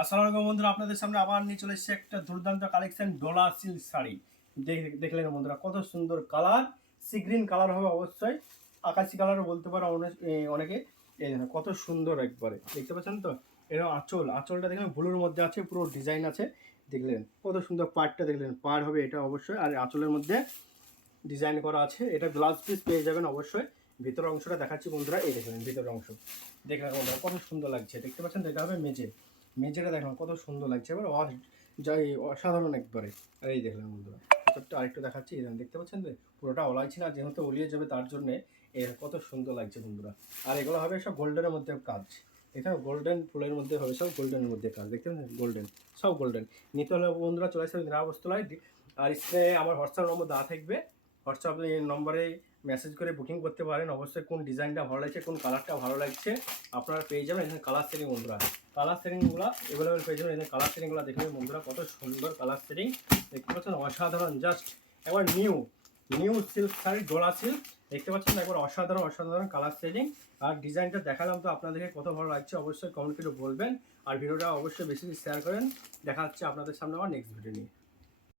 আসসালামু আলাইকুম বন্ধুরা, আপনাদের সামনে আবার নিয়ে চলে এসেছে একটা দুর্দান্ত কালেকশন ডোলা সিল্ক শাড়ি। দেখলেন বন্ধুরা, কত সুন্দর কালার। সি গ্রিন কালার হবে অবশ্যই, আকাশি কালারও বলতে পারো অনেকে। এই দেখেন কত সুন্দর, একবারে দেখতে পাচ্ছেন তো। এরকম আঁচলটা দেখলেন ব্লুর মধ্যে আছে, পুরো ডিজাইন আছে। দেখলেন কত সুন্দর, পাড়টা দেখলেন, পাড় হবে এটা অবশ্যই। আর আঁচলের মধ্যে ডিজাইন করা আছে। এটা গ্লাস পিস পেয়ে যাবেন অবশ্যই। ভিতরের অংশটা দেখাচ্ছি বন্ধুরা, এই দেখলেন ভিতরের অংশ। দেখলেন বন্ধুরা কত সুন্দর লাগছে, দেখতে পাচ্ছেন তো। এটা হবে মেঝেটা দেখলাম কত সুন্দর লাগছে, এবার যাই অসাধারণ একবারে। আর এই দেখলেন বন্ধুরা, ভিতরটা আরেকটু দেখাচ্ছি, দেখতে পাচ্ছেন তো। পুরোটা ওলাইছি না, যেহেতু ওলিয়ে যাবে তার জন্যে কত সুন্দর লাগছে বন্ধুরা। আর এগুলো হবে সব গোল্ডেনের মধ্যে কাজ। এখানে গোল্ডেন ফুলের মধ্যে হবে, সব গোল্ডেনের মধ্যে কাজ, দেখতে পাচ্ছেন গোল্ডেন, সব গোল্ডেন। নিতে হলে বন্ধুরা চলে আসবে নিরাবস্তলায়। আর স্ক্রিনে আমার হোয়াটসঅ্যাপ নম্বর দেওয়া থাকবে, হোয়াটসঅ্যাপ নম্বরে মেসেজ করে বুকিং করতে পারেন। অবশ্যই কোন ডিজাইনটা ভালো লাগছে, কোন কালারটা ভালো লাগছে আপনারা পেয়ে যাবেন। এখানে কালার সেটিং বন্ধুরা, কালার সেটিংগুলো অ্যাভেলেবেল পেয়ে যাবেন। এখানে কালার সেটিংগুলো দেখবেন বন্ধুরা, কত সুন্দর কালার সেটিং, দেখতে পাচ্ছেন অসাধারণ। জাস্ট একবার new silk sari, Dola silk, দেখতে পাচ্ছেন একবার অসাধারণ কালার সেটিং। আর ডিজাইনটা দেখালাম তো আপনাদেরকে, কত ভালো লাগছে অবশ্যই কমেন্ট করে বলবেন। আর ভিডিওটা অবশ্যই বেশি শেয়ার করেন। দেখা হচ্ছে আপনাদের সামনে আমার নেক্সট ভিডিও নিয়ে।